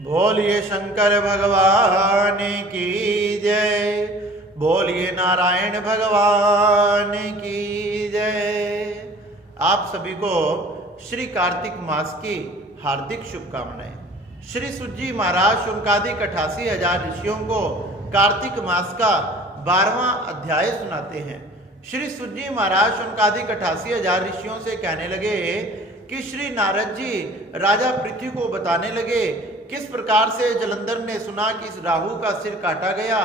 बोलिए शंकर भगवान की जय, बोलिए नारायण भगवान की जय। आप सभी को श्री कार्तिक मास की हार्दिक शुभकामनाएं। श्री सुज्जी महाराज शुनकादिक 88,000 ऋषियों को कार्तिक मास का 12वां अध्याय सुनाते हैं। श्री सुज्जी महाराज शुनकादिक 88,000 ऋषियों से कहने लगे कि श्री नारद जी राजा पृथ्वी को बताने लगे किस प्रकार से जलंधर ने सुना कि इस राहु का सिर काटा गया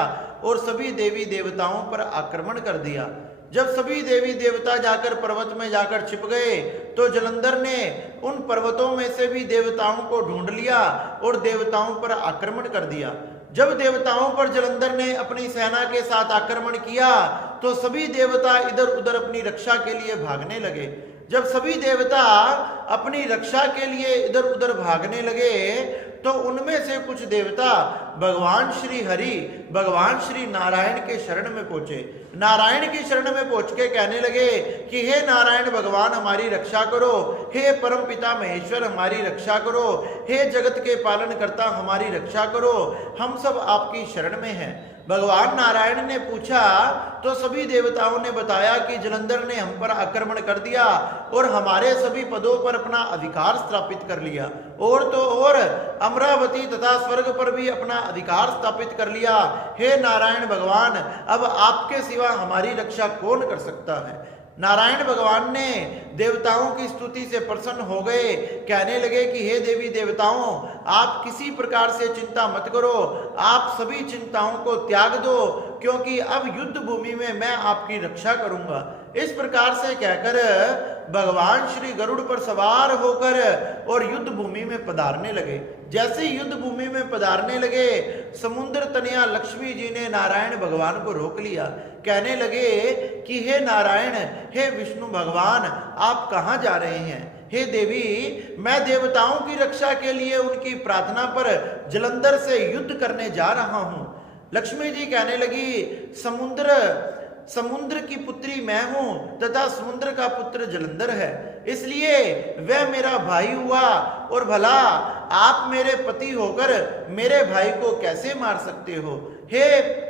और सभी देवी देवताओं पर आक्रमण कर दिया। जब सभी देवी देवता जाकर पर्वत में जाकर छिप गए तो जलंधर ने उन पर्वतों में से भी देवताओं को ढूंढ लिया और देवताओं पर आक्रमण कर दिया। जब देवताओं पर जलंधर ने अपनी सेना के साथ आक्रमण किया तो सभी देवता इधर उधर अपनी रक्षा के लिए भागने लगे। जब सभी देवता अपनी रक्षा के लिए इधर उधर भागने लगे तो उनमें से कुछ देवता भगवान श्री हरि, भगवान श्री नारायण के शरण में पहुंचे। नारायण की शरण में पहुंच के कहने लगे कि हे नारायण भगवान हमारी रक्षा करो, हे परम पिता महेश्वर हमारी रक्षा करो, हे जगत के पालन करता हमारी रक्षा करो, हम सब आपकी शरण में हैं। भगवान नारायण ने पूछा तो सभी देवताओं ने बताया कि जलंधर ने हम पर आक्रमण कर दिया और हमारे सभी पदों पर अपना अधिकार स्थापित कर लिया, और तो और अमरावती तथा स्वर्ग पर भी अपना अधिकार स्थापित कर लिया। हे नारायण भगवान, अब आपके सिवा हमारी रक्षा कौन कर सकता है। नारायण भगवान ने देवताओं की स्तुति से प्रसन्न हो गए। कहने लगे कि हे देवी देवताओं, आप किसी प्रकार से चिंता मत करो, आप सभी चिंताओं को त्याग दो, क्योंकि अब युद्ध भूमि में मैं आपकी रक्षा करूंगा। इस प्रकार से कहकर भगवान श्री गरुड़ पर सवार होकर और युद्ध भूमि में पधारने लगे। जैसे ही युद्ध भूमि में पधारने लगे, समुद्र तनया लक्ष्मी जी ने नारायण भगवान को रोक लिया। कहने लगे कि हे नारायण, हे विष्णु भगवान, आप कहाँ जा रहे हैं। हे देवी, मैं देवताओं की रक्षा के लिए उनकी प्रार्थना पर जलंधर से युद्ध करने जा रहा हूं। लक्ष्मी जी कहने लगी, समुद्र की पुत्री मैं हूं तथा समुद्र का पुत्र जलंधर है, इसलिए वह मेरा भाई हुआ, और भला आप मेरे पति होकर मेरे भाई को कैसे मार सकते हो। हे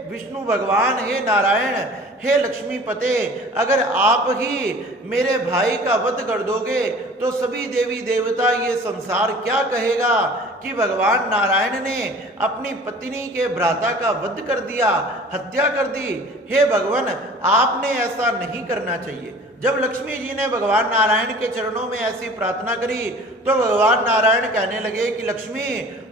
विष्णु भगवान, हे नारायण, हे लक्ष्मी पते, अगर आप ही मेरे भाई का वध कर दोगे तो सभी देवी देवता ये संसार क्या कहेगा कि भगवान नारायण ने अपनी पत्नी के भ्राता का वध कर दिया, हत्या कर दी। हे भगवान, आपने ऐसा नहीं करना चाहिए। जब लक्ष्मी जी ने भगवान नारायण के चरणों में ऐसी प्रार्थना करी तो भगवान नारायण कहने लगे कि लक्ष्मी,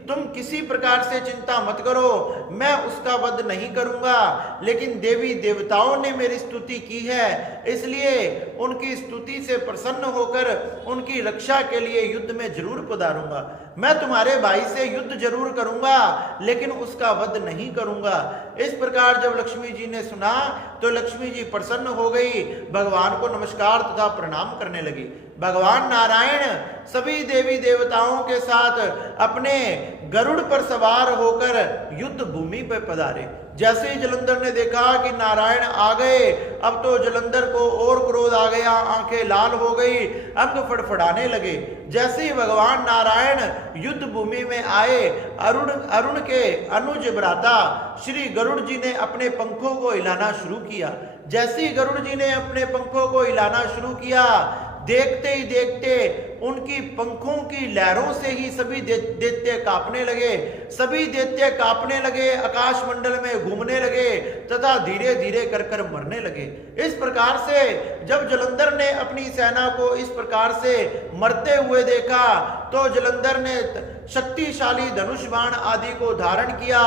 तुम किसी प्रकार से चिंता मत करो, मैं उसका वध नहीं करूंगा, लेकिन देवी देवताओं ने मेरी स्तुति की है, इसलिए उनकी स्तुति से प्रसन्न होकर उनकी रक्षा के लिए युद्ध में जरूर पधारूंगा। मैं तुम्हारे भाई से युद्ध जरूर करूंगा, लेकिन उसका वध नहीं करूंगा। इस प्रकार जब लक्ष्मी जी ने सुना तो लक्ष्मी जी प्रसन्न हो गई, भगवान को नमस्कार तथा प्रणाम करने लगी। भगवान नारायण सभी देवी देवताओं के साथ अपने गरुड़ पर सवार होकर युद्ध भूमि पर पधारे। जैसे ही जलंधर ने देखा कि नारायण आ गए, अब तो जलंधर को और क्रोध आ गया, आंखें लाल हो गई, अंग फड़फड़ाने लगे। जैसे ही भगवान नारायण युद्ध भूमि में आए, अरुण के अनुज भ्राता श्री गरुड़ जी ने अपने पंखों को हिलाना शुरू किया। जैसे ही गरुड़ जी ने अपने पंखों को हिलाना शुरू किया, देखते ही देखते उनकी पंखों की लहरों से ही सभी दैत्य कांपने लगे। सभी दैत्य कांपने लगे, आकाश मंडल में घूमने लगे तथा धीरे धीरे कर मरने लगे। इस प्रकार से जब जलंधर ने अपनी सेना को इस प्रकार से मरते हुए देखा तो जलंधर ने शक्तिशाली धनुष बाण आदि को धारण किया,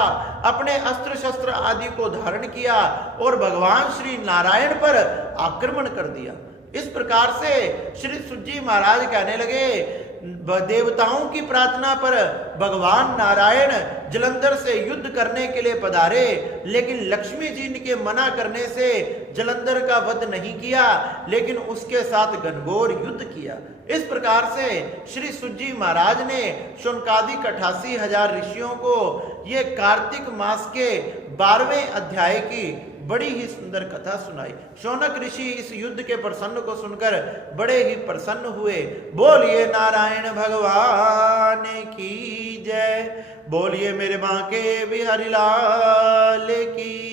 अपने अस्त्र शस्त्र आदि को धारण किया और भगवान श्री नारायण पर आक्रमण कर दिया। इस प्रकार से श्री सुज्जी महाराज कहने लगे, देवताओं की प्रार्थना पर भगवान नारायण जलंधर से युद्ध करने के लिए पधारे, लेकिन लक्ष्मी जी के मना करने से जलंधर का वध नहीं किया, लेकिन उसके साथ घनघोर युद्ध किया। इस प्रकार से श्री सुज्जी महाराज ने शुनकादिक 88,000 ऋषियों को ये कार्तिक मास के 12वें अध्याय की बड़ी ही सुंदर कथा सुनाई। शौनक ऋषि इस युद्ध के प्रसन्न को सुनकर बड़े ही प्रसन्न हुए। बोलिए नारायण भगवान की जय, बोलिए मेरे बांके बिहारी लाल की